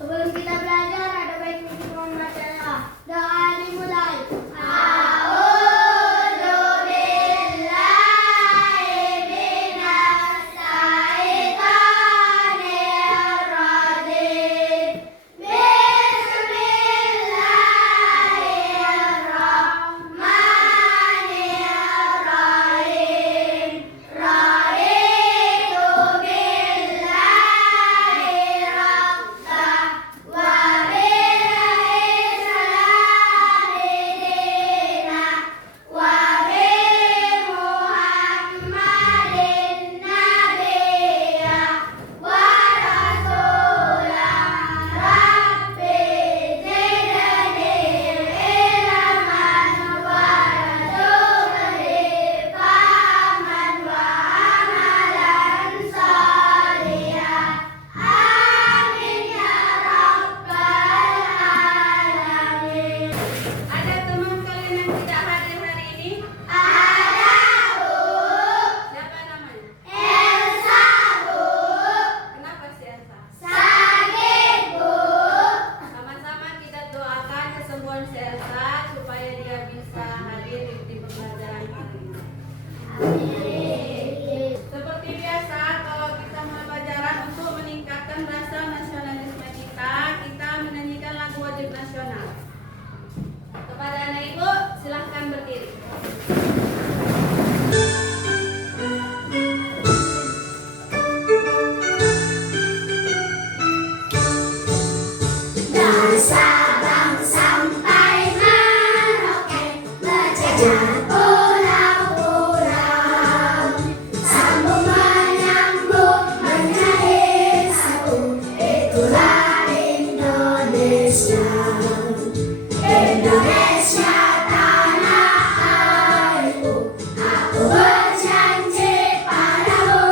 Sebelum kita belajar, ada baiknya kita membaca doa dimulai. Seperti biasa, kalau kita mulai pelajaran untuk meningkatkan rasa nasionalisme kita menyanyikan lagu wajib nasional. Kepada anak ibu, silahkan berdiri. Dari Sabang sampai Merauke, berjejak pulau-pulau, sambung menyambung menjadi satu, itulah Indonesia. Indonesia tanah airku, aku berjanji padamu,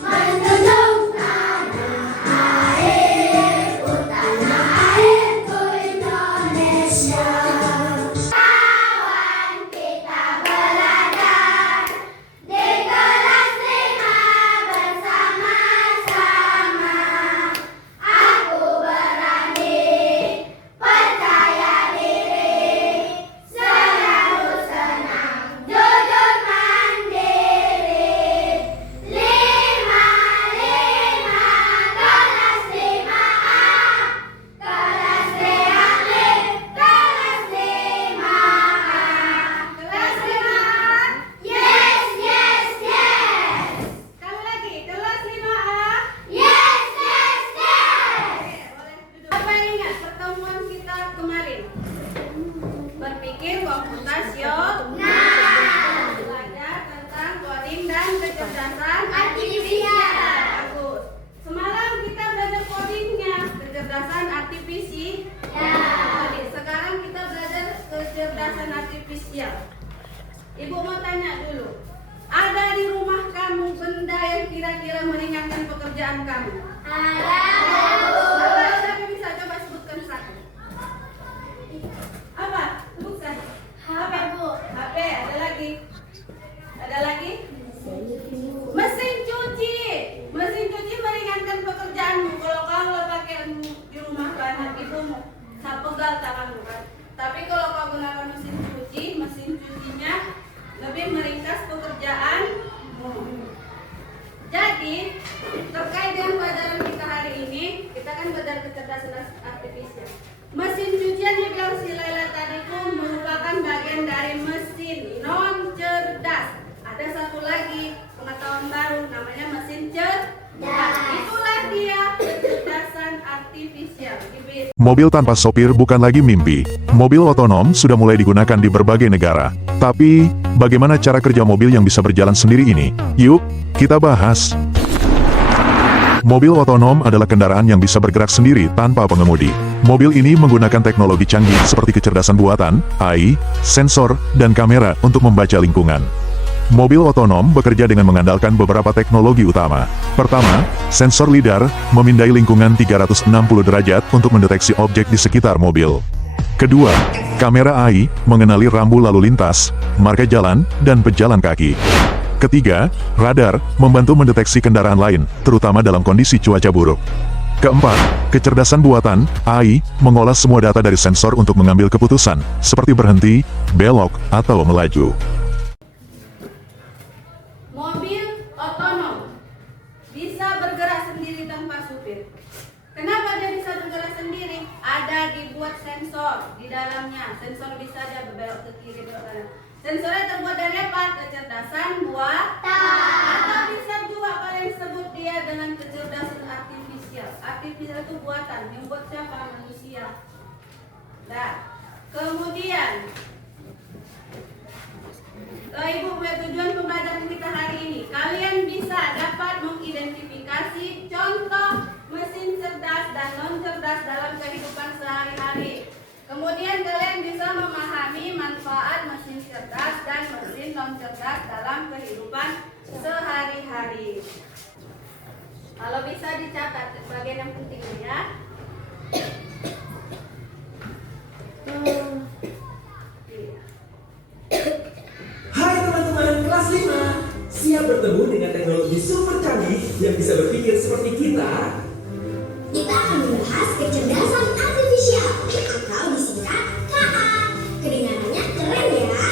menjunjung tanah airku Indonesia. Kawan kita belajar di kelas 5 bersama-sama. Aku berani, percaya diri, selalu senang, jujur mandiri. 5 kelas 5A, kelas reaktif, kelas 5A, kelas 5A, yes, yes, yes. Sekali lagi, kelas 5A. Yes, yes, yes. Boleh duduk. Apa yang ingat pertemuan kita kemarin? Berpikir komputasional. Belajar tentang coding dan kecerdasan Artifisial. Bagus. Semalam kita belajar codingnya, kecerdasan artifisial. Oke, sekarang kita belajar kecerdasan artifisial. Ibu mau tanya dulu. Ada di rumah kamu benda yang kira-kira meringankan pekerjaan kamu? Apa siapa bisa coba sebutkan satu? Apa? Sebutkan. HP, Bu. HP, ada lagi? Ada lagi? Mesin cuci. Mesin cuci meringankan pekerjaanmu. Kalau kamu pakai di rumah anak itu sangat pegal tanganmu kan. Tapi kalau kau gunakan mesin cucinya lebih meringkas pekerjaanmu. Jadi terkait dengan pelajaran kita hari ini, kita kan belajar kecerdasan artifisial. Mesin cucian yang bilang si Laila tadi itu merupakan bagian dari mesin non cerdas. Ada satu lagi pengetahuan baru namanya mesin cerdas. Itulah dia kecerdasan artifisial. Mobil tanpa sopir bukan lagi mimpi. Mobil otonom sudah mulai digunakan di berbagai negara. Tapi, bagaimana cara kerja mobil yang bisa berjalan sendiri ini? Yuk, kita bahas. Mobil otonom adalah kendaraan yang bisa bergerak sendiri tanpa pengemudi. Mobil ini menggunakan teknologi canggih seperti kecerdasan buatan, AI, sensor, dan kamera untuk membaca lingkungan. Mobil otonom bekerja dengan mengandalkan beberapa teknologi utama. Pertama, sensor lidar memindai lingkungan 360 derajat untuk mendeteksi objek di sekitar mobil. Kedua, kamera AI mengenali rambu lalu lintas, marka jalan, dan pejalan kaki. Ketiga, radar membantu mendeteksi kendaraan lain, terutama dalam kondisi cuaca buruk. Keempat, kecerdasan buatan, AI, mengolah semua data dari sensor untuk mengambil keputusan, seperti berhenti, belok, atau melaju. Mobil otonom bisa bergerak sendiri tanpa supir. Kenapa dia bisa bergerak sendiri? Ada dibuat sensor di dalamnya. Sensor bisa dia berbelok ke kiri, belok ke kanan. Sensornya terbuat dari apa? Kecerdasan buatan. Atau bisa juga kalian sebut dia dengan kecerdasan artifisial. Artifisial itu buatan. Yang buat siapa? Manusia. Nah, kemudian Ibu, tujuan pembelajaran kita hari ini, kalian bisa dapat mengidentifikasi contoh mesin cerdas dan non cerdas dalam kehidupan sehari-hari. Kemudian kalian bisa memahami manfaat mesin cerdas dan mesin non cerdas dalam kehidupan sehari-hari. Kalau bisa dicatat bagian yang penting ya. Hai teman-teman kelas 5, siap bertemu dengan teknologi super canggih yang bisa berpikir seperti kita? Kita akan membahas kecerdasan artifisial atau disingkat KA. Kedengarannya keren ya?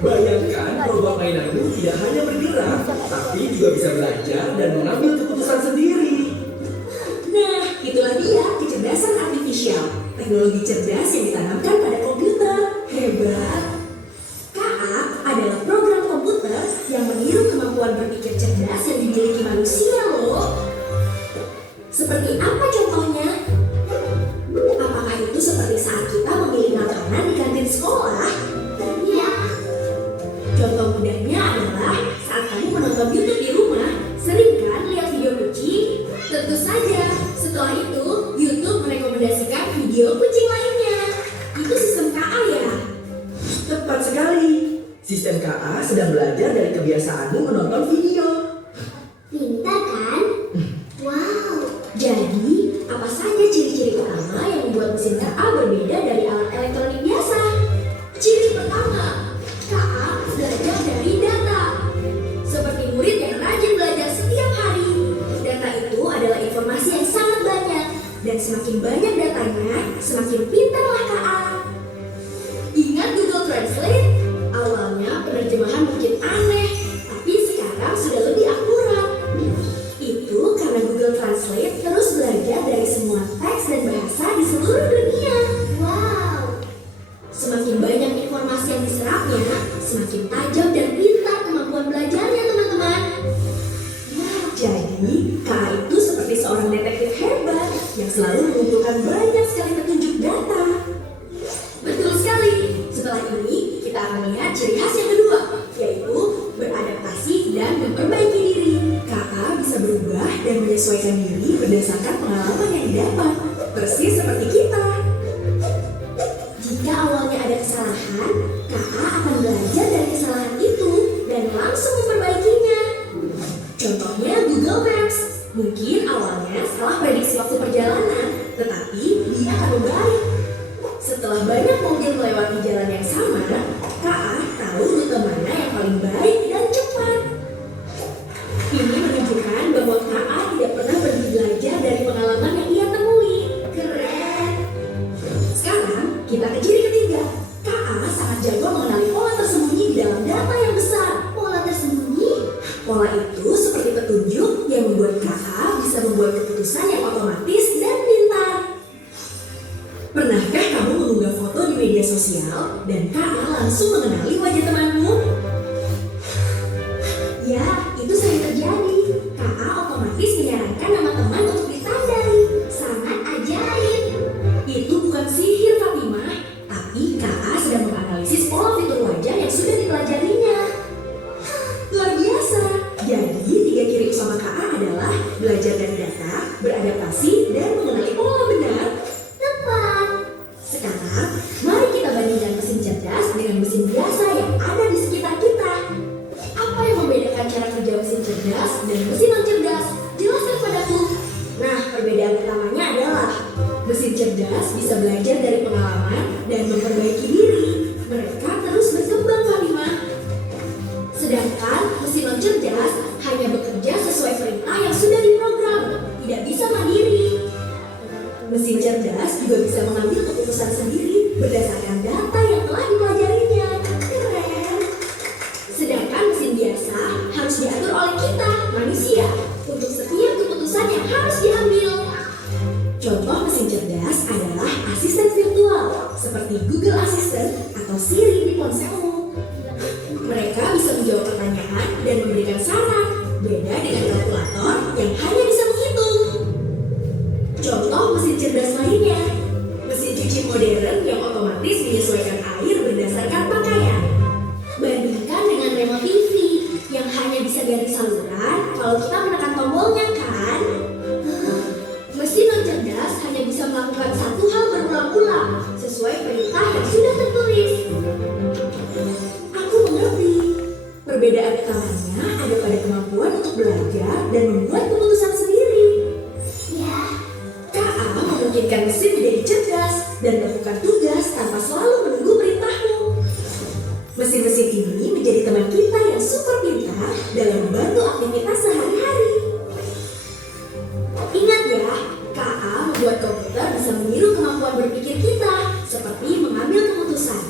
Bayangkan robot mainanmu tidak hanya bergerak, tapi juga bisa belajar dan mengambil keputusan sendiri. Nah, itulah dia kecerdasan artifisial. Teknologi cerdas yang ditanamkan pada komputer. Hebat! KA adalah program komputer yang meniru kemampuan berpikir cerdas yang dimiliki manusia loh. Seperti apa contohnya? Apakah itu seperti saat kita memilih makanan di kantin sekolah? Ya. Contoh mudahnya adalah saat kamu menonton YouTube di rumah, sering kan lihat video kucing? Tentu saja, setelah itu YouTube merekomendasikan video kucing lainnya. Itu sistem KA ya? Tepat sekali. Sistem KA sedang belajar dari kebiasaanmu menonton video. Pintar kan? Wow. Jadi, apa saja ciri-ciri utama yang membuat mesin KA berbeda dari alat elektronik biasa? Ciri pertama, KA belajar dari data. Seperti murid yang rajin belajar setiap hari. Data itu adalah informasi yang sangat banyak. Dan semakin banyak datanya, semakin pintarlah KA. Ingat Google Translate? Awalnya penerjemahan mungkin aneh, tapi sekarang sudah lebih akurat. Itu karena Google Translate terus belajar dari semua teks dan bahasa di seluruh dunia. Wow! Semakin banyak informasi yang diserapnya, semakin tajam dan pintar kemampuan belajarnya teman-teman. Jadi, KA itu seperti seorang detektif hebat yang selalu mengumpulkan banyak sekali petunjuk data. Betul sekali. Setelah ini, kita akan melihat ciri khas yang kedua, yaitu beradaptasi dan memperbaiki diri. KA bisa berubah dan menyesuaikan diri berdasarkan pengalaman yang didapat, persis seperti kita. Jika awalnya ada kesalahan, KA akan belajar dari kesalahan itu dan langsung memperbaikinya. Contohnya Google Maps. Mungkin awalnya salah prediksi waktu perjalanan, tetapi dia akan membaik. Setelah banyak mobil melewati jalan yang sama, KA tahu rute mana yang paling baik dan cepat. Ini menunjukkan bahwa KA tidak pernah berhenti belajar dari pengalaman yang ia temui. Keren! Sekarang kita ke ciri ketiga. KA sangat jago mengenali pola tersembunyi di dalam data yang besar. Pola tersembunyi? Pola itu seperti petunjuk yang membuat KA bisa membuat keputusan yang otomatis dan pintar. Pernahkah kamu mengunggah foto di media sosial dan KA langsung mengenali wajah temanmu? Ya, itu sering terjadi. KA otomatis menyarankan nama teman untuk ditandai. Sangat ajaib. Itu bukan sihir Fatimah, tapi KA sedang menganalisis pola fitur wajah yang sudah dipelajarinya. Luar biasa. Jadi, 3 ciri utama KA adalah belajar dari data, beradaptasi, dan mengenali pola benar. Tepat. Sekarang, mari kita bandingkan mesin cerdas dengan mesin biasa yang ada di sekitar kita. Apa yang membedakan cara kerja mesin cerdas dan mesin non cerdas? Jelaskan padaku. Nah, perbedaan utamanya adalah mesin cerdas bisa belajar dari pengalaman dan memperbaiki diri. Mereka terus berkembang, Fatimah. Sedangkan mesin non cerdas hanya bekerja sesuai perintah yang sudah diprogram, tidak bisa mandiri. Mesin cerdas juga bisa mengambil keputusan sendiri berdasarkan data yang telah dipelajarinya. Keren! Sedangkan mesin biasa harus diatur oleh kita, manusia, untuk setiap keputusan yang harus diambil. Contoh mesin cerdas adalah asisten virtual, seperti Google Assistant atau Siri di ponselmu. Mereka bisa menjawab pertanyaan dan memberikan saran, beda dengan kalkulator yang hanya bisa menghitung. Contoh mesin cerdas lainnya, mesin cuci modern yang otomatis menyesuaikan air berdasarkan pakaian. Bandingkan dengan remote TV yang hanya bisa ganti saluran kalau kita menekan tombolnya kan? Mesin non cerdas hanya bisa melakukan satu hal berulang-ulang sesuai perintah yang sudah tertulis. Aku mengerti. Perbedaan utamanya ada pada kemampuan untuk belajar dan membuat keputusan sendiri. Ya, KA memungkinkan mesin menjadi cerdas dan melakukan tugas tanpa selalu menunggu perintahmu. Mesin-mesin ini menjadi teman kita yang super pintar dalam membantu aktivitas sehari-hari. Ingat ya, KA membuat komputer bisa meniru kemampuan berpikir kita, seperti mengambil keputusan.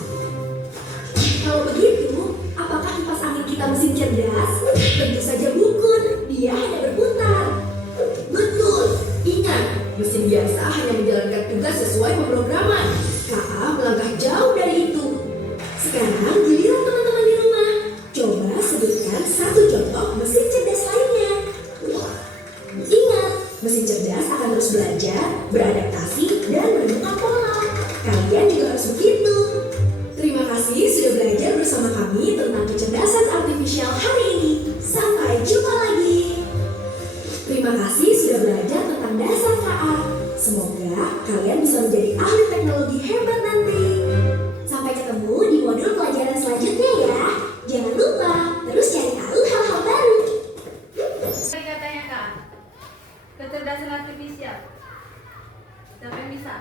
Kalau begitu, apakah kipas angin kita mesin cerdas? Tentu saja bukan, dia hanya berputar. Betul, ingat, mesin biasa hanya menjalankan tugas sesuai pemrograman. KA melangkah jauh dari itu. Sekarang giliran teman-teman di rumah. Coba sebutkan satu contoh mesin cerdas lainnya. Ingat, mesin cerdas akan terus belajar, beradaptasi, dan menemukan pola. Kalian juga harus begitu. Terima kasih sudah belajar bersama kami tentang kecerdasan artifisial hari ini. Sampai jumpa lagi. Terima kasih sudah belajar tentang dasar KA. Semoga kalian bisa menjadi ahli teknologi hebat nanti. Sampai ketemu di modul pelajaran selanjutnya ya. Jangan lupa terus cari tahu hal-hal baru. Tadi katanya Kak, kecerdasan artifisial. Siapa yang bisa?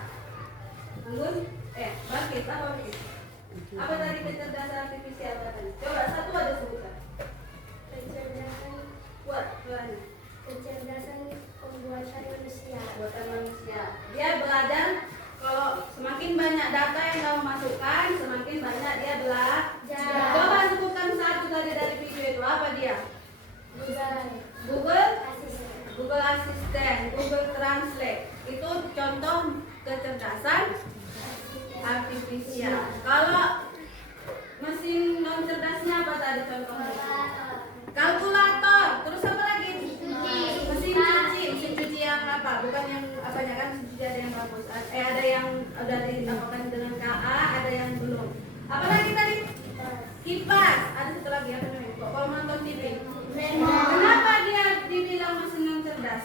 Anggun? Bangkit, apa bangkit? Apa tadi kecerdasan artifisial katanya? Coba satu aja sebutkan. kecerdasan Buat suaranya. kecerdasan pembuatan manusia. Buatan manusia. Dia belajar kalau semakin banyak data yang kamu masukkan, semakin banyak dia belajar. Coba sebutkan satu tadi dari video itu. Apa dia? Google Asisten. Google Assistant, Google Translate. Itu contoh kecerdasan artifisial. Kalau mesin non cerdasnya apa tadi contohnya? Kalkulator. Terus apa lagi? Mesin cuci yang apa? Bukan yang apanya kan? Mesin cuci ada yang bagus. Ada yang udah ditambahkan dengan KA, ada yang belum. Apa lagi tadi? Kipas. Ada satu lagi apa namanya? Kalau nonton TV. Kenapa dia dibilang mesin non cerdas?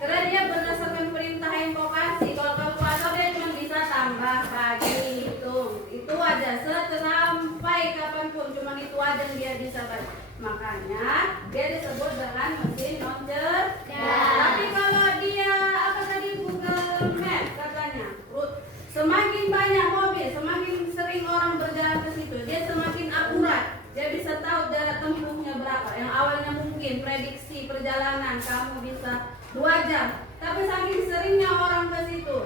Karena dia berdasarkan perintah yang kau kasih. Kalau kalkulator dia cuma bisa tambah, bagi, hitung. Itu aja sampai kapanpun cuma itu aja yang dia bisa baca. Makanya dia disebut dengan mesin non cerdas. Tapi kalau dia apa tadi Google Map katanya, semakin banyak mobil, semakin sering orang berjalan ke situ, dia semakin akurat. Dia bisa tahu jarak tempuhnya berapa. Yang awalnya mungkin prediksi perjalanan kamu bisa 2 jam, tapi saking seringnya orang ke situ,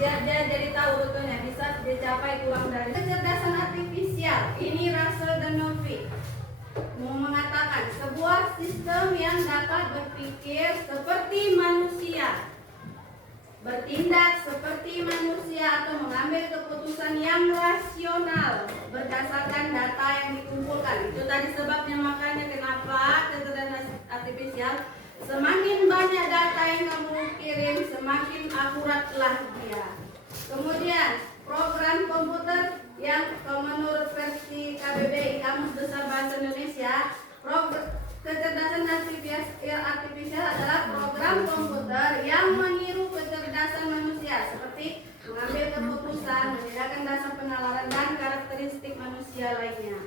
dia jadi tahu rutenya bisa dicapai kurang dari. Kecerdasan artifisial ini Russell dan Novick mau mengatakan sebuah sistem yang dapat berpikir seperti manusia, bertindak seperti manusia atau mengambil keputusan yang rasional berdasarkan data yang dikumpulkan. Itu tadi sebabnya makanya kenapa kecerdasan artifisial semakin banyak data yang kamu kirim, semakin akuratlah dia. Kemudian program komputer yang menurut versi KBBI Kamus Besar Bahasa Indonesia, kecerdasan artifisial adalah program komputer yang meniru kecerdasan manusia seperti mengambil keputusan, membedakan dasar penalaran dan karakteristik manusia lainnya.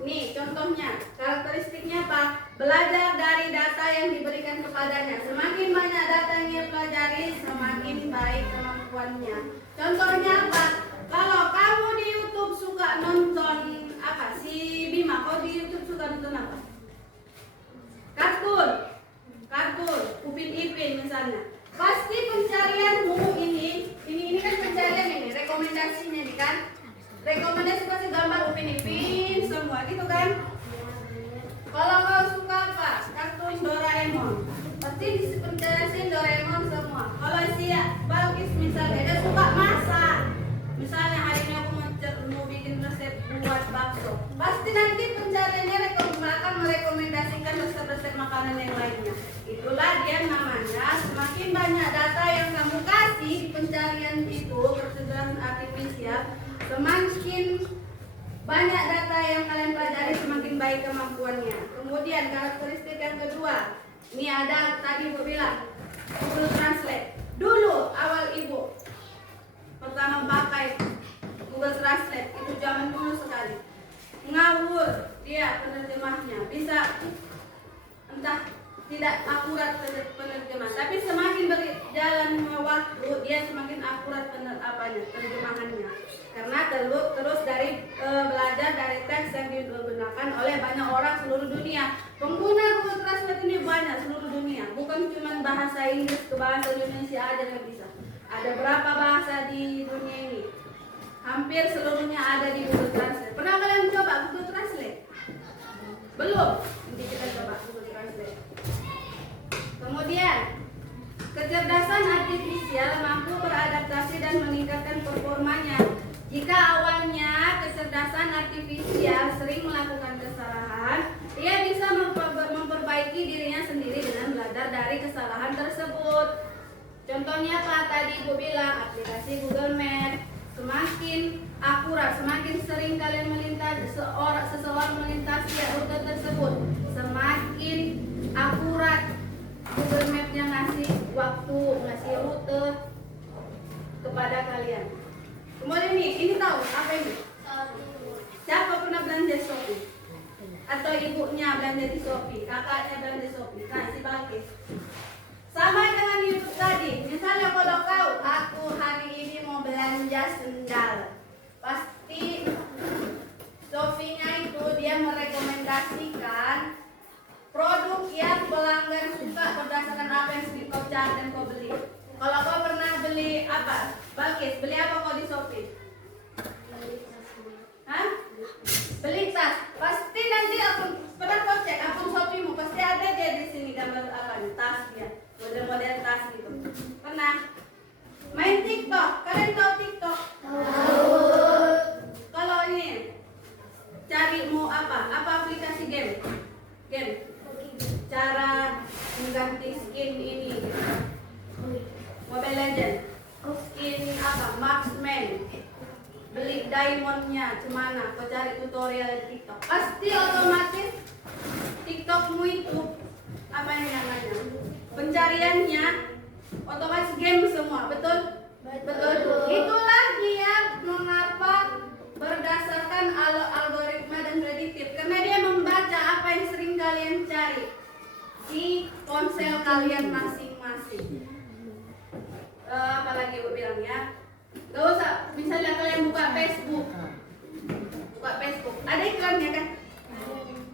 Nih contohnya, karakteristiknya apa? Belajar dari data yang diberikan kepadanya. Semakin banyak data yang dia pelajari, semakin baik kemampuannya. Contohnya apa? Kalau kamu di YouTube suka nonton apa? Si Bima, kau di YouTube suka nonton apa? Kartun, Upin Ipin misalnya. Pasti pencarianmu ini kan pencarian ini, rekomendasinya nih kan. Rekomendasi pasti gambar Upin Ipin semua gitu kan. Kalau kau suka apa? Kartun Doraemon. Pasti di pencarian Doraemon semua. Kalau si Balkis misalnya dia suka masak. Misalnya hari ini aku mau bikin resep buat bakso. Pasti nanti pencariannya akan merekomendasikan resep-resep makanan yang lainnya. Itulah dia namanya, semakin banyak data yang kamu kasih di pencarian itu kecerdasan artifisial, semakin banyak data yang kalian pelajari semakin baik kemampuannya. Kemudian karakteristik yang kedua, ini ada tadi Ibu bilang Google Translate. Dulu awal Ibu pertama pakai Google Translate itu zaman dulu sekali. Ngawur dia penerjemahnya, bisa entah tidak akurat penerjemah. Tapi semakin berjalan waktu dia semakin akurat terjemahannya. Karena terus dari belajar dari teks yang digunakan oleh banyak orang seluruh dunia. Pengguna Google Translate ini banyak seluruh dunia, bukan cuma bahasa Inggris ke bahasa Indonesia aja yang bisa. Ada berapa bahasa di dunia ini? Hampir seluruhnya ada di Google Translate. Pernah kalian coba Google Translate? Belum? Nanti kita coba Google Translate. Kemudian, kecerdasan artifisial mampu beradaptasi dan meningkatkan performanya. Jika awalnya kecerdasan artifisial sering melakukan kesalahan, ia bisa memperbaiki dirinya sendiri dengan belajar dari kesalahan tersebut. Contohnya apa tadi Ibu bilang, aplikasi Google Maps. Semakin akurat, semakin sering kalian seseorang melintasi rute tersebut, semakin akurat Google Maps yang ngasih waktu, ngasih rute kepada kalian. Kemudian ini tahu apa ini? Siapa pernah belanja Shopee? Atau ibunya belanja di Shopee, kakaknya belanja Shopee? Nah, si Balkis. Sama dengan YouTube tadi. Misalnya kalau aku hari ini mau belanja sendal, pasti Shopee-nya itu dia merekomendasikan produk yang pelanggan suka berdasarkan apa yang sering kau cari dan kau beli. Kalau kau pernah beli apa? Balkis, beli apa kau di Shopee? Hah? Beli tas. Pasti nanti pernah kau cek akun Shopee-mu, pasti ada dia di sini gambar apa nih, tas dia. Model-model tas gitu. Pernah? Main TikTok. Kalian tahu TikTok? Tahu. Kalau ini cari mau apa? Apa aplikasi game? Game. Cara mengganti skin ini. Mobile Legend. Skin apa? Marksman. Beli diamondnya cemana? Kau cari tutorial di TikTok. Pasti otomatis TikTokmu itu apa yang namanya? Pencariannya otomatis game semua, betul? Betul. Itulah dia mengapa berdasarkan algoritma dan prediktif, karena dia membaca apa yang sering kalian cari di ponsel kalian masing-masing. Apalagi gue bilang ya, gak usah. Misalnya kalian buka Facebook, ada iklannya kan?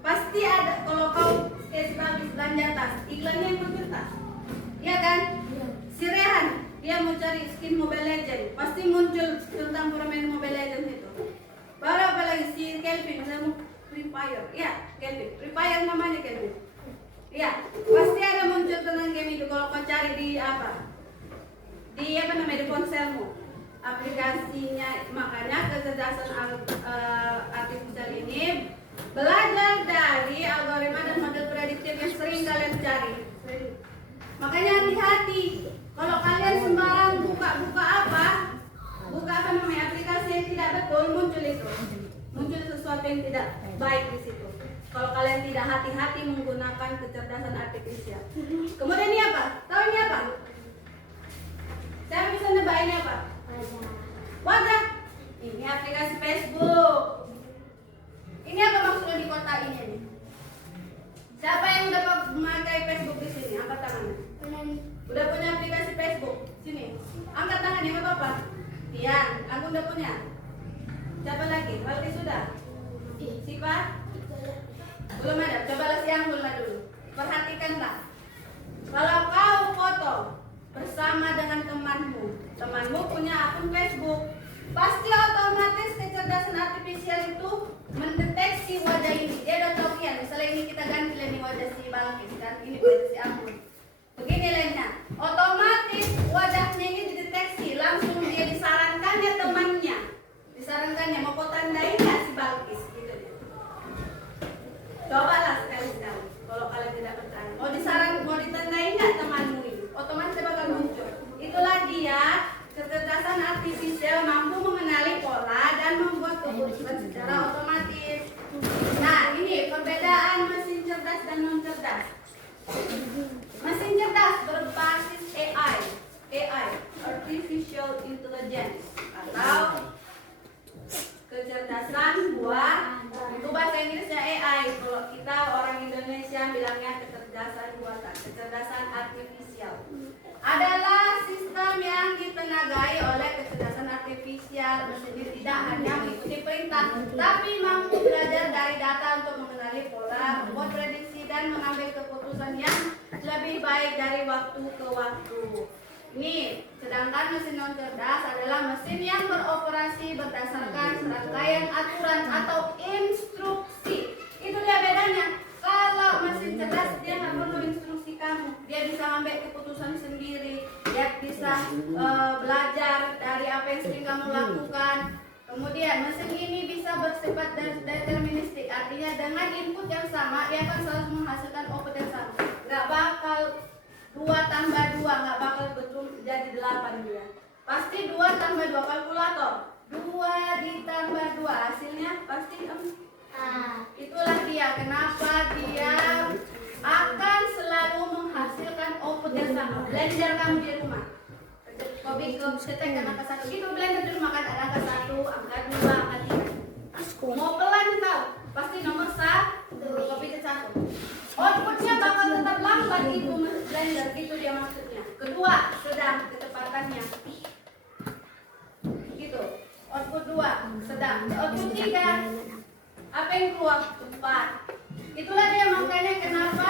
Pasti ada. Kalau kau habis belanja tas, iklannya yang muncul tas, iya kan? Si Rehan, dia mau cari skin Mobile Legend, pasti muncul tentang permainan Mobile Legend itu. Baru apa lagi si Kelvin, saya mau Free Fire, ya Kelvin, Free Fire namanya Kelvin. Iya, pasti ada muncul tentang game itu. Kalau kau cari di apa? Di apa namanya, di ponselmu, aplikasinya. Makanya kecerdasan artifisial ini belajar dari algoritma dan model prediktif yang sering kalian cari. Makanya hati-hati kalau kalian sembarang buka apa namanya, aplikasi yang tidak betul, muncul sesuatu yang tidak baik di situ. Kalau kalian tidak hati-hati menggunakan kecerdasan artifisial. Kemudian ini apa? Tahu ini apa? Saya bisa nebak ini apa? Wajah. Ini aplikasi Facebook. Ini apa maksudnya di kotak ini nih? Siapa yang udah memakai Facebook di sini? Angkat tangannya. Udah punya aplikasi Facebook? Sini. Angkat tangannya, nggak apa-apa. Tian, aku udah punya. Siapa lagi? Balki sudah? Siapa? Belum ada. Cobalah si Anggul dulu. Perhatikanlah. Kalau kau foto bersama dengan teman temanmu punya akun Facebook. Pasti otomatis kecerdasan artifisial itu mendeteksi wajah ini. Dia udah tahu ya, misalnya ini kita ganti ini wajah si Balkis kan, ini wajah si Amun. Begini lainnya, otomatis wajahnya ini dideteksi, langsung dia disarankan ya temannya. Disarankannya mau kau tandai nggak si Balkis gitu. Cobalah sekali-sekali kalau kalian tidak percaya. Mau ditandai nggak temanmu ini? Otomatis bakal muncul. Itulah dia kecerdasan artifisial mampu mengenali pola dan membuat keputusan secara otomatis. Nah, ini perbedaan mesin cerdas dan non cerdas. Mesin cerdas berbasis AI, Artificial Intelligence, atau kecerdasan buat, itu bahasa Inggrisnya AI. Kalau kita orang Indonesia bilangnya kecerdasan buatan, kecerdasan artifisial. Adalah sistem yang ditenagai oleh kecerdasan artifisial sendiri, tidak hanya mengikuti perintah, tapi mampu belajar dari data untuk mengenali pola, membuat prediksi dan mengambil keputusan yang lebih baik dari waktu ke waktu. Ini, sedangkan mesin non cerdas adalah mesin yang beroperasi berdasarkan serangkaian aturan atau instruksi. Itu dia bedanya. Kalau mesin cerdas dia nggak perlu instruksi kamu, dia bisa ambil keputusan sendiri, dia bisa belajar dari apa yang sering kamu lakukan. Kemudian mesin ini bisa bersifat deterministik, artinya dengan input yang sama dia akan selalu menghasilkan output yang sama. Nggak bakal 2 tambah 2, nggak bakal betul jadi 8 dia. Pasti 2 tambah 2 kalkulator. 2 ditambah 2 hasilnya pasti 4. Itulah dia kenapa dia akan selalu menghasilkan output yang sama. Belajar kamu di rumah. Kopi ke cetek angka 1. Itu belajar di rumah kan ada angka 1, angka 2, angka 3. Mau pelan tahu? Pasti nomor 1, kopi ke 1. Outputnya bakal tetap lambat itu blender, itu dia maksudnya. Kedua, sedang kecepatannya. Gitu. Output 2, sedang. Output 3, apa yang keluar? 4. Itulah dia makanya kenapa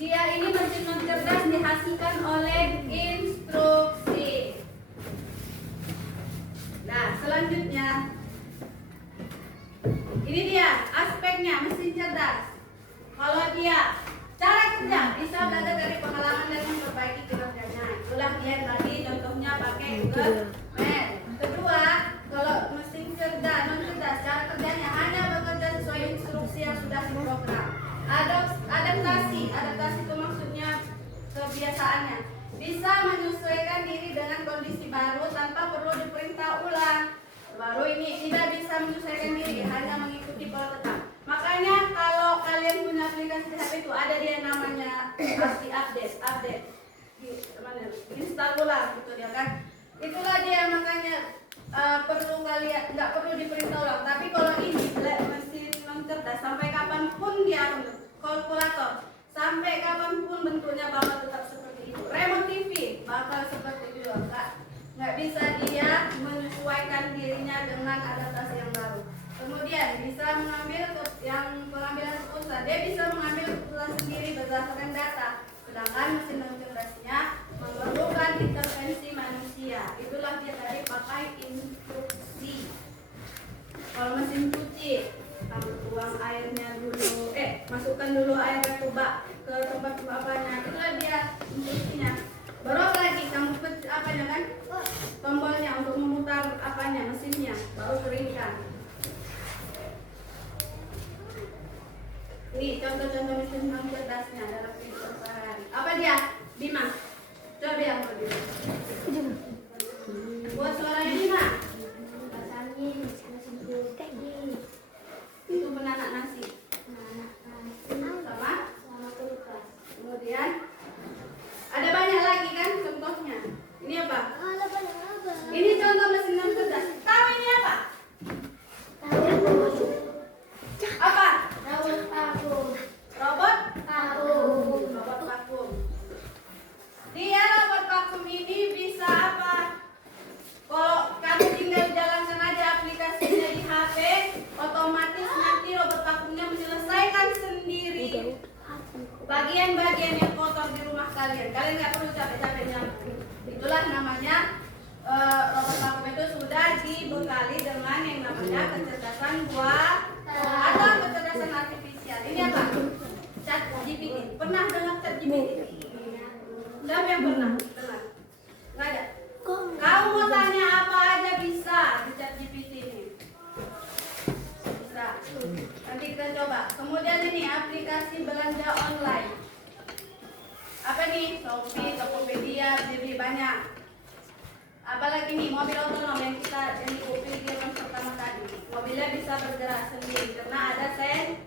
dia ini mesin non cerdas dihasilkan oleh instruksi. Nah, selanjutnya ini dia aspeknya mesin cerdas. Kalau dia cara kerja bisa belajar dari pengalaman dan memperbaiki kinerjanya. Itulah dia tadi contohnya pakai Google Maps. Kedua, kalau mesin cerdas, non cerdas, cara kerjanya hanya bekerja sesuai instruksi yang sudah diprogram. Adaptasi itu maksudnya kebiasaannya. Bisa menyesuaikan diri dengan kondisi baru tanpa perlu diperintah ulang. Baru ini tidak bisa menyesuaikan diri, hanya mengikuti pola tetap. Makanya kalau kalian punya aplikasi di HP itu ada dia namanya update. Install ulang gitu dia kan. Itulah dia makanya perlu kalian nggak perlu diperintah ulang. Tapi kalau ini mesin non cerdas sampai kapanpun dia kalkulator sampai kapanpun bentuknya bakal tetap seperti itu. Remote TV bakal seperti itu juga. Nggak bisa dia menyesuaikan dirinya dengan adaptasi yang baru. Kemudian bisa mengambil pengambilan keputusan. Dia bisa mengambil keputusan sendiri berdasarkan data. Sedangkan mesin non cerdasnya memerlukan intervensi manusia. Itulah dia tadi pakai instruksi. Kalau mesin cuci, kamu tuang airnya dulu, masukkan dulu air ke tuba ke tempat apanya. Itulah dia instruksinya. Baru apa lagi kamu apanya kan? Tombolnya untuk memutar apanya mesinnya. Baru keringkan. Ini contoh-contoh mesin non cerdasnya dalam kehidupan sehari-hari. Apa dia? Bima. Coba bilang ke Bima. Buat suaranya Bima. Itu menanak nasi. Sama kulkas. Kemudian ada banyak lagi kan contohnya. Ini apa? Ini contoh mesin non cerdas. Tahu ini apa? Apa? Robot vakum. Dia robot vakum. Kalian nggak perlu capek-capek bilang. Itulah namanya robot vakum itu sudah dibekali dengan yang namanya kecerdasan buatan atau kecerdasan artifisial. Ini apa? Chat GPT. Pernah dengar Chat GPT? Siapa yang pernah dengar? Nggak ada. Kau mau tanya apa aja bisa di Chat GPT ini. Bisa. Nanti kita coba. Kemudian ini aplikasi belanja online. Apa nih? Shopee, Tokopedia, Blibli banyak. Apalagi nih mobil otonom yang dipikirkan pertama tadi. Mobilnya bisa bergerak sendiri karena ada sensor.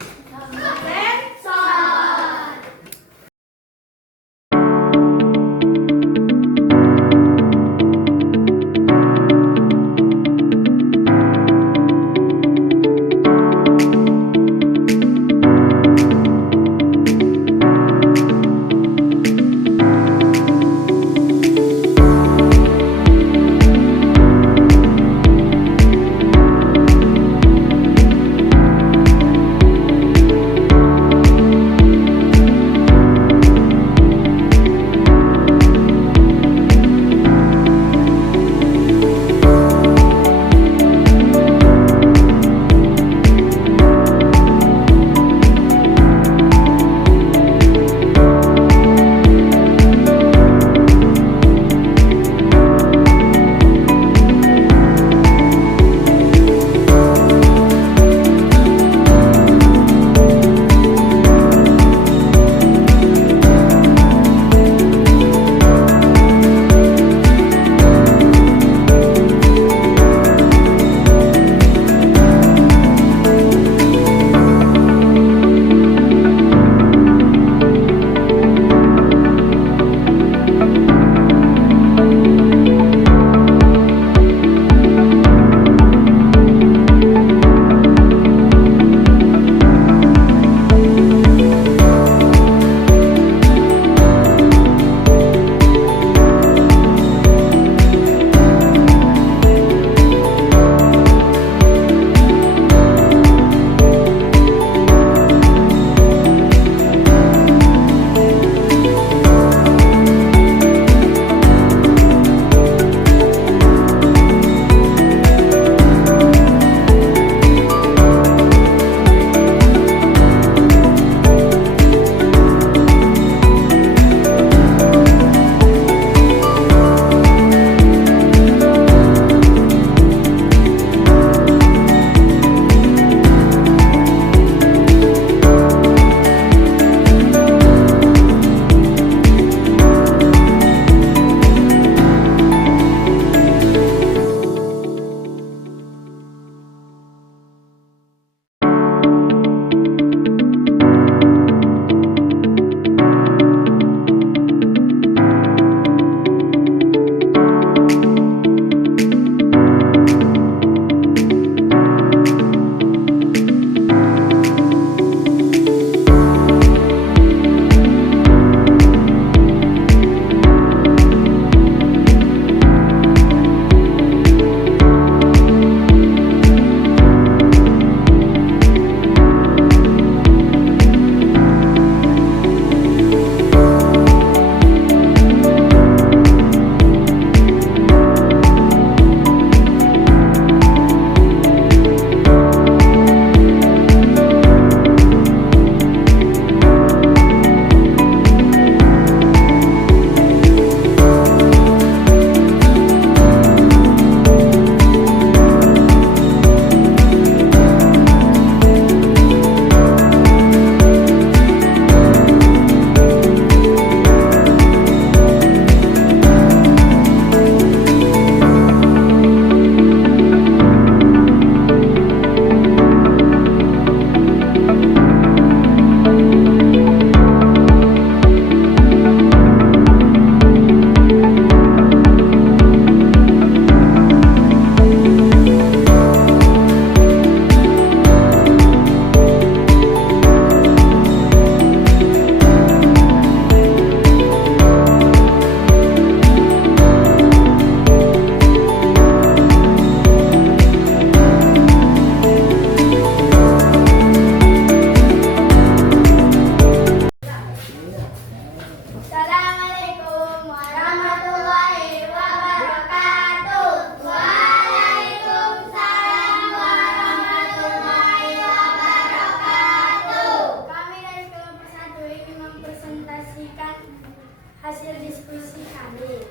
diskusi kami.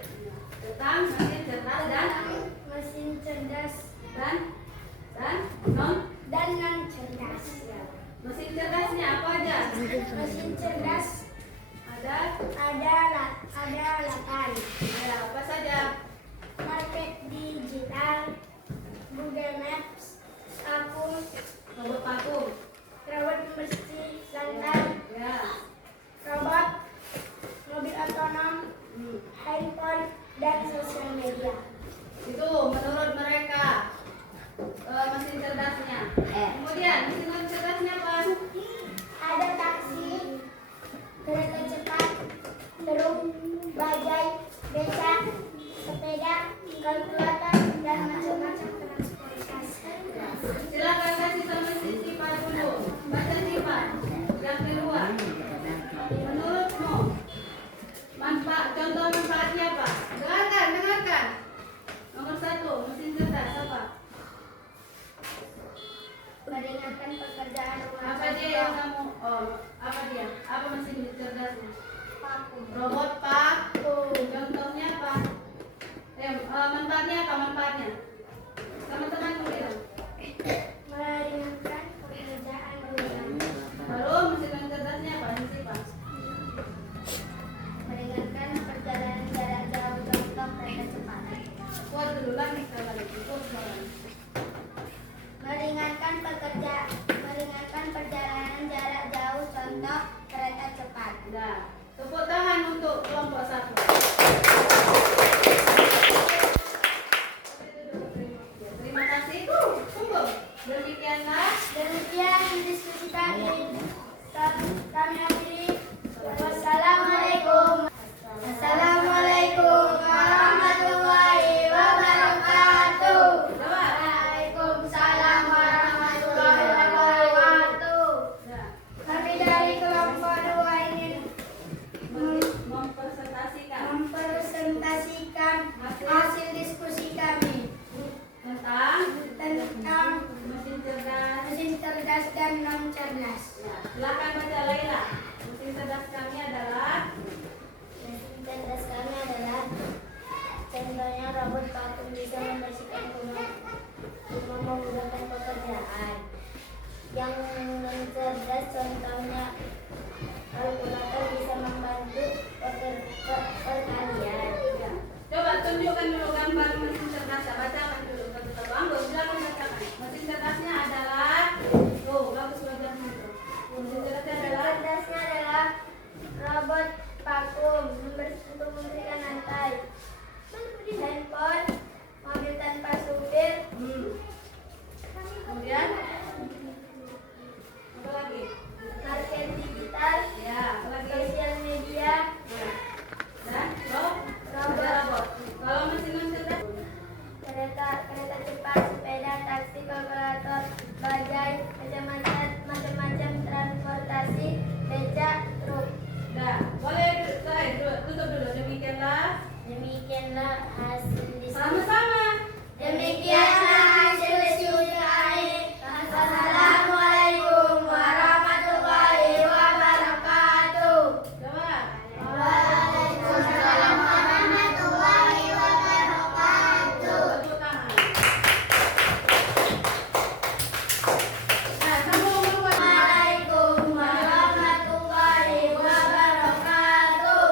Tentang mesin cerdas dan Mesin cerdas dan non. dan non cerdas. Mesin cerdasnya apa aja? Mesin cerdas Ada ada 8. ada apa saja? Market digital, Google Maps, akun, Robot vakum. robot bersih lantai, Ya. robot, mobil otonom, Hmm. handphone, dan sosial media. Itu menurut mereka mesin cerdasnya. Kemudian mesin non cerdasnya apa? Ada taksi, kereta cepat, truk, bajai, beca, sepeda, kalkulator, dan macam-macam transportasi. Silakan kasih sama sifat dulu. Baca sifat. Yang kedua. Menurutmu contoh manfaatnya apa? Dengarkan. Nomor 1, mesin cerdas apa? Meringankan pekerjaan rumah Apa dia yang kamu? Apa dia? Apa mesin cerdasnya? vakum. Robot vakum. Contohnya apa? Manfaatnya apa? Manfaatnya? Teman-teman bilang. Meringankan pekerjaan rumah. Baru mesin non cerdasnya apa? Ini sih, Pak. Meringankan perjalanan jarak jauh, contoh kereta cepat. Kuat dulu lagi sekali lagi. Kuat suaranya. Meringankan perjalanan jarak jauh, contoh kereta cepat. Nah, tepuk tangan untuk kelompok 1. Terima kasih. Tunggu. Demikianlah. Demikian diskusi kami. Kami akhiri. Wassalamualaikum. Assalamualaikum warahmatullahi wabarakatuh. Waalaikumsalam warahmatullahi wabarakatuh. Nah, Kami dari kelompok 2 ingin mempresentasikan hasil diskusi kami tentang mesin cerdas. mesin cerdas dan non cerdas. Nah, silakan baca Laila. Mesin cerdas kami adalah Mesin cerdas kami adalah contohnya robot vakum bisa membersihkan rumah memudahkan pekerjaan. Yang non cerdas contohnya kalkulator bisa membantu perkalian. Coba tunjukkan dulu gambar mesin cerdasnya. Bacakan dulu satu-satu. Ambil, silakan bacakan. Mesin cerdasnya adalah bagus bacanya itu. Mesin cerdasnya adalah Cerdasnya adalah robot vakum untuk membersihkan lantai, handphone, mobil tanpa supir, kemudian apa lagi? market digital, Ya, apa lagi? sosial media, Dan robot. Kalau mesin non cerdas kereta cepat, sepeda, taksi, kalkulator, bajai, macam-macam transportasi, beca, truk. Dah, boleh tutup dulu. Demikianlah hasil diskusi. Sama-sama. Demikianlah hasil diskusi kami. Wassalamualaikum warahmatullahi wabarakatuh. Coba. Waalaikumsalam warahmatullahi wabarakatuh. Tepuk tangan. Nah, sambung berbuat. Waalaikum warahmatullahi wabarakatuh.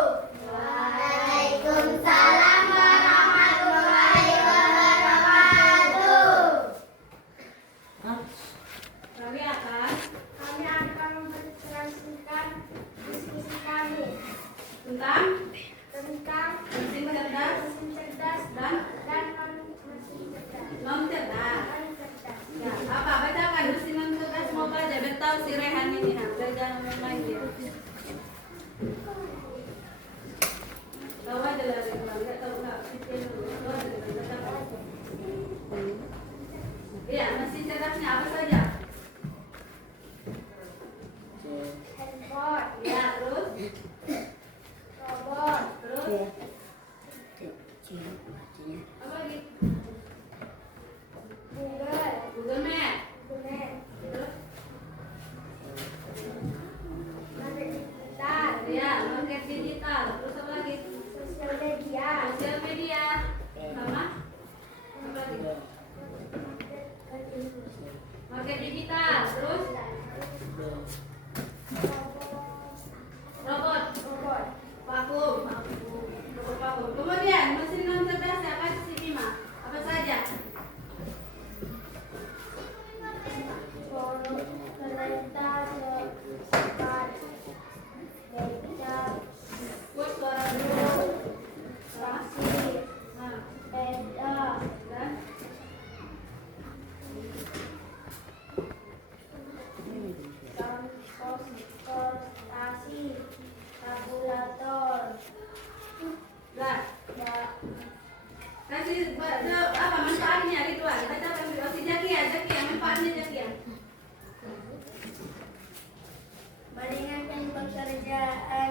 Waalaikumsalam warahmatullahi wabarakatuh. Kami akan mempresentasikan diskusi kami tentang tentang mesin cerdas mesin cerdas dan dan non mesin cerdas. non cerdas. Non cerdas. Ya, apa? Bacakan mesin non cerdas mau baca. Biar tahu si Rehan ini nah. Biar jangan main dia. Tahu aja lah Rehan. Nggak tahu nggak. Tahu aja lah. Bacakan. Iya, mesin cerdasnya apa saja? Handphone, Ya, terus robot, terus apa lagi? Google Map. Terus market digital, ya, market digital. Terus apa lagi? sosial apa manfaatnya Ridwan? Bacakan si Zakia manfaatnya Zakia. Meringankan pekerjaan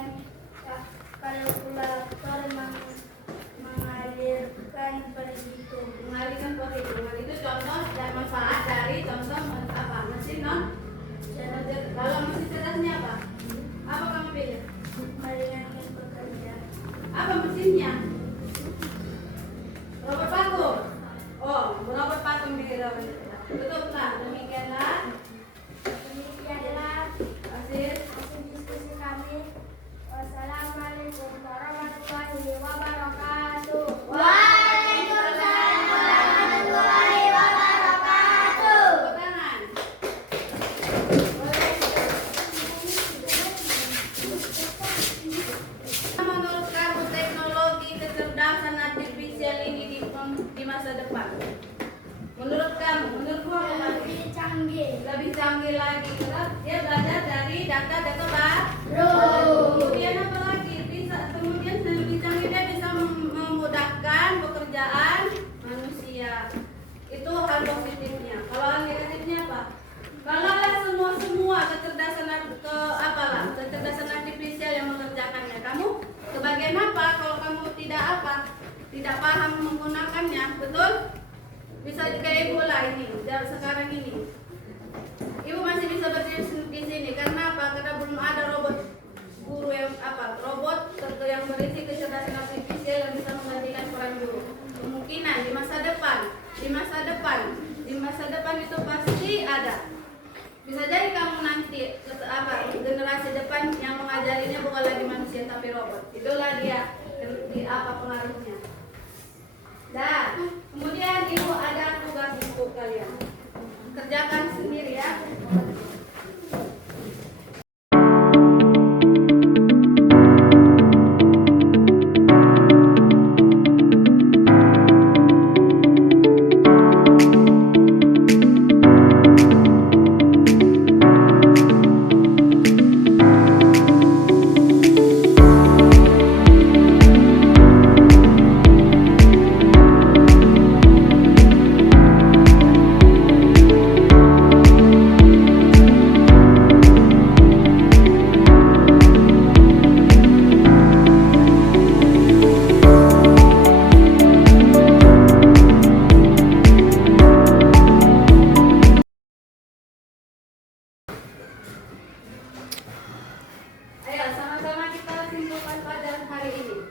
kalkulator, mengalirkan perhitungan. Mengalihkan perhitungan itu contoh dan manfaat dari contoh apa? Mesin non. Kalau mesin cerdasnya apa? Apa kamu pilih? Meringankan pekerjaan. Apa mesinnya? Robot vakum. Oh, robot vakum dikira. Betul lah. Demikianlah hasil diskusi kami. Wassalamualaikum warahmatullahi wabarakatuh. Waalaikumsalam warahmatullahi wabarakatuh. tepuk tangan. Menurut kamu teknologi kecerdasan artifisial ini di masa depan? Menurut kamu, menurutmu apa lagi? Lebih canggih. Lebih canggih lagi, karena dia belajar dari data-data Baru. Kemudian apa lagi? Kemudian lebih canggih dia bisa memudahkan pekerjaan manusia. Itu hal positifnya. Kalau hal negatifnya apa? Kalau semua kecerdasan kecerdasan artifisial yang mengerjakannya, kamu kebagian apa? Kalau kamu tidak paham menggunakannya, betul? Bisa kayak ibu lah ini, sekarang ini. Ibu masih bisa berdiri di sini karena apa? Karena belum ada robot guru yang yang berisi kecerdasan artifisial yang bisa menggantikan peran guru. Kemungkinan di masa depan itu pasti ada. Bisa jadi kamu nanti generasi depan yang mengajarinya bukan lagi manusia tapi robot. Itulah dia pengaruhnya. Dan kemudian ibu ada tugas untuk kalian. Kerjakan sendiri ya. Ayo sama-sama kita simpulkan pelajaran hari ini.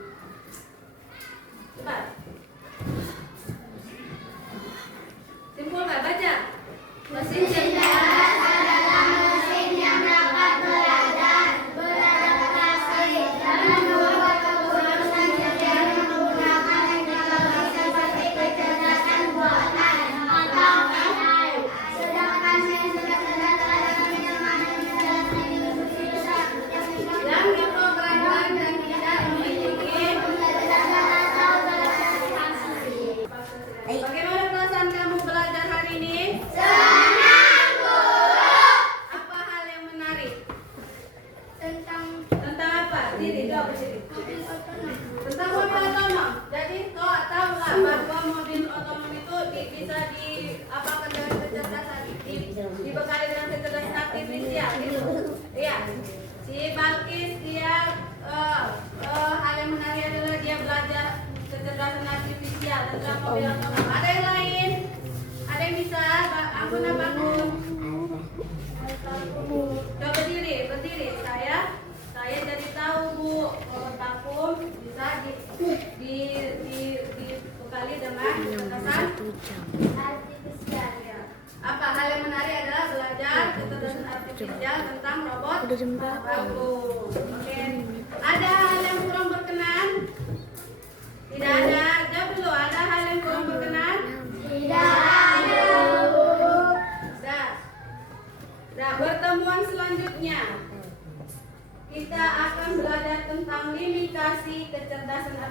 Cepat. Simpulkan, baca. Mesin cerdas adalah mesin yang dapat belajar, beradaptasi, dan membuat keputusan cerdas menggunakan teknologi seperti kecerdasan buatan atau AI. Sedangkan mesin cerdas adalah mesin yang yang diprogramkan dan tidak memiliki. Bagaimana perasaan kamu belajar hari ini? Senang, Guru. Apa hal yang menarik? Tentang apa? Jawab sendiri. mobil otonom. Tentang mobil otonom. Jadi kau tahu lah bahwa mobil otonom itu bisa diapakan dengan kecerdasan, dibekali dengan kecerdasan artifisial gitu. Iya. Si Balkis dia hal yang menarik adalah dia belajar kecerdasan artifisial tentang mobil otonom. Ada yang lain? Ada yang bisa? Ampun bangun. Coba berdiri. Saya jadi tahu Bu, robot vakum bisa dibekali dengan kecerdasan artifisial. Ya. Apa hal yang menarik adalah belajar kecerdasan artifisial tentang robot vakum. Oke. Ada hal yang kurang berkenan? Tidak ada. Jawab dulu. Ada hal yang kurang berkenan? Tidak ada, Bu. Nah, pertemuan selanjutnya kita akan belajar tentang limitasi kecerdasan